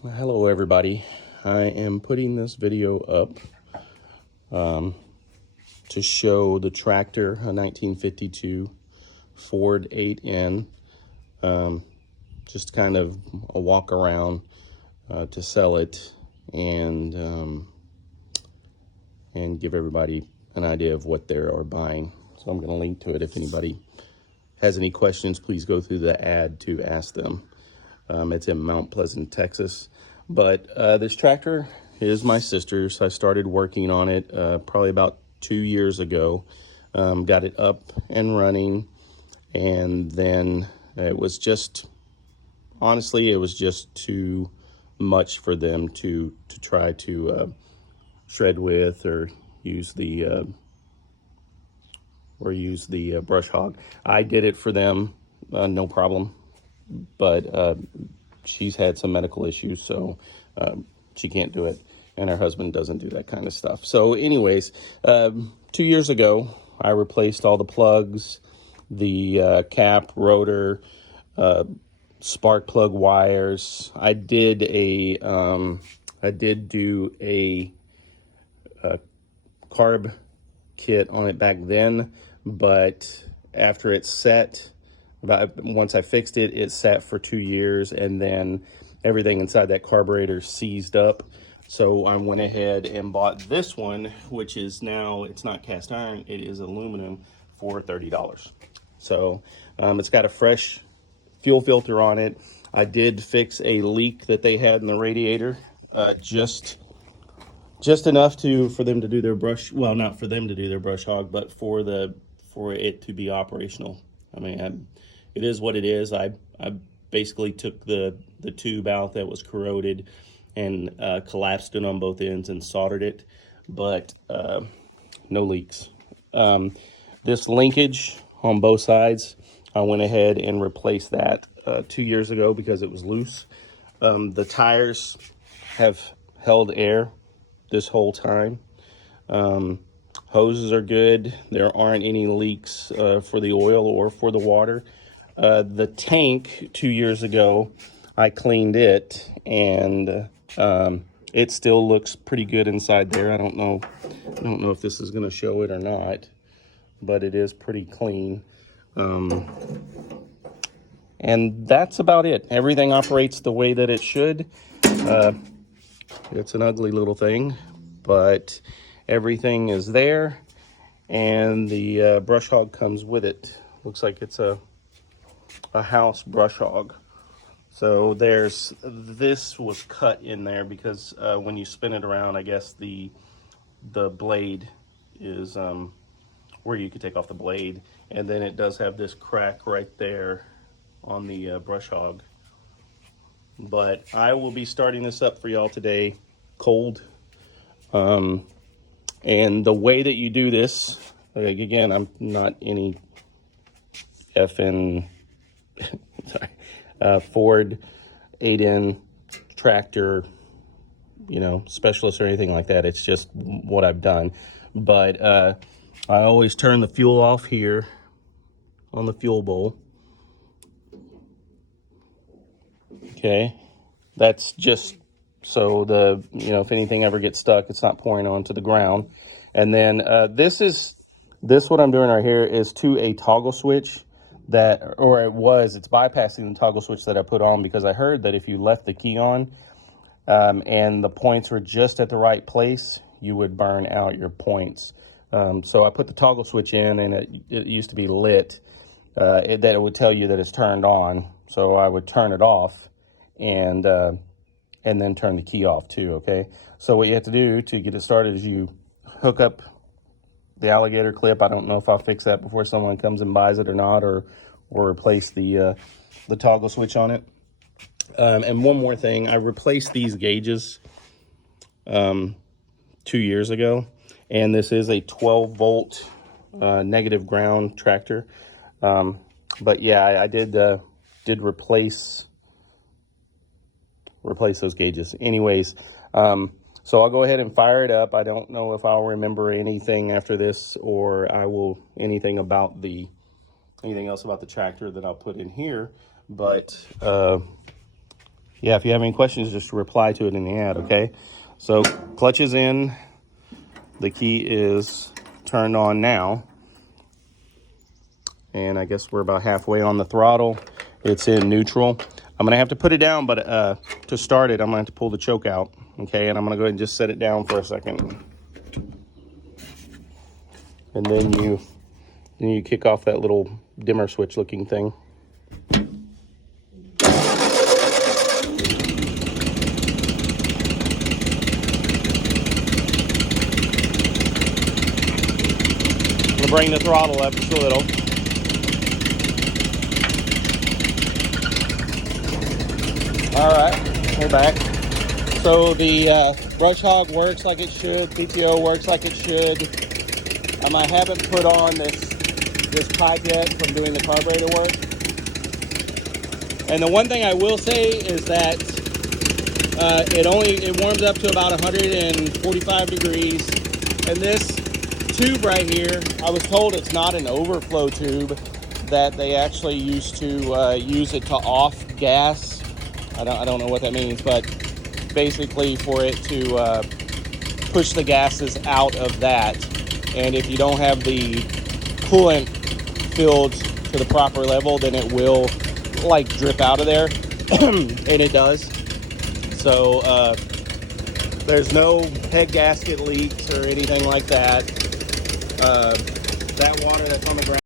Hello everybody. I am putting this video up to show the tractor, a 1952 Ford 8N, just kind of a walk around to sell it and give everybody an idea of what they are buying. So I'm going to link to it. If anybody has any questions, please go through the ad to ask them. It's in Mount Pleasant, Texas. But this tractor is my sister's. I started working on it probably about 2 years ago. Got it up and running, and then it was just, honestly, it was just too much for them to try to shred with or use the brush hog. I did it for them, no problem. But she's had some medical issues, so she can't do it, and her husband doesn't do that kind of stuff. So anyways, 2 years ago, I replaced all the plugs, the cap, rotor, spark plug wires. I did do a carb kit on it back then, but after it set, once I fixed it, it sat for 2 years, and then everything inside that carburetor seized up. So I went ahead and bought this one, which is now, it's not cast iron, it is aluminum, for $30. So it's got a fresh fuel filter on it. I did fix a leak that they had in the radiator, just enough for them to do their brush, well, not for them to do their brush hog, but for it to be operational. I mean, it is what it is. I basically took the tube out that was corroded and collapsed it on both ends and soldered it, but no leaks. This linkage on both sides, I went ahead and replaced that 2 years ago because it was loose. The tires have held air this whole time. Hoses are good. There aren't any leaks for the oil or for the water. The tank 2 years ago, I cleaned it, and it still looks pretty good inside there. I don't know if this is going to show it or not, but it is pretty clean. And that's about it. Everything operates the way that it should. It's an ugly little thing, but everything is there, and the brush hog comes with it. Looks like it's a house brush hog. So this was cut in there because when you spin it around, I guess the blade is where you could take off the blade, and then it does have this crack right there on the brush hog. But I will be starting this up for y'all today, cold. And the way that you do this, like, again, I'm not any effing Ford 8N tractor, specialist or anything like that. It's just what I've done. But I always turn the fuel off here on the fuel bowl. Okay, that's just so if anything ever gets stuck, it's not pouring onto the ground. And then this what I'm doing right here is to a toggle switch it's bypassing the toggle switch that I put on, because I heard that if you left the key on and the points were just at the right place, you would burn out your points. So I put the toggle switch in, and it used to be lit, that it would tell you that it's turned on. So I would turn it off and then turn the key off too, okay? So what you have to do to get it started is you hook up the alligator clip. I don't know if I'll fix that before someone comes and buys it or not, or replace the toggle switch on it. And one more thing, I replaced these gauges 2 years ago, and this is a 12-volt negative ground tractor. But yeah, I did replace those gauges. Anyways, so I'll go ahead and fire it up. I don't know if I'll remember anything after this, or anything else about the tractor that I'll put in here, but yeah, if you have any questions, just reply to it in the ad, okay? So clutch is in. The key is turned on now. And I guess we're about halfway on the throttle. It's in neutral. I'm gonna have to put it down, but to start it, I'm gonna have to pull the choke out, okay? And I'm gonna go ahead and just set it down for a second. And then you kick off that little dimmer switch looking thing. I'm gonna bring the throttle up just a little. All right, we're back. So the brush hog works like it should. PTO works like it should. I haven't put on this pipe yet from doing the carburetor work. And the one thing I will say is that it warms up to about 145 degrees. And this tube right here, I was told it's not an overflow tube, that they actually used to use it to off gas. I don't know what that means, but basically for it to push the gases out of that. And if you don't have the coolant filled to the proper level, then it will like drip out of there. And it does. So there's no head gasket leaks or anything like that. That water that's on the ground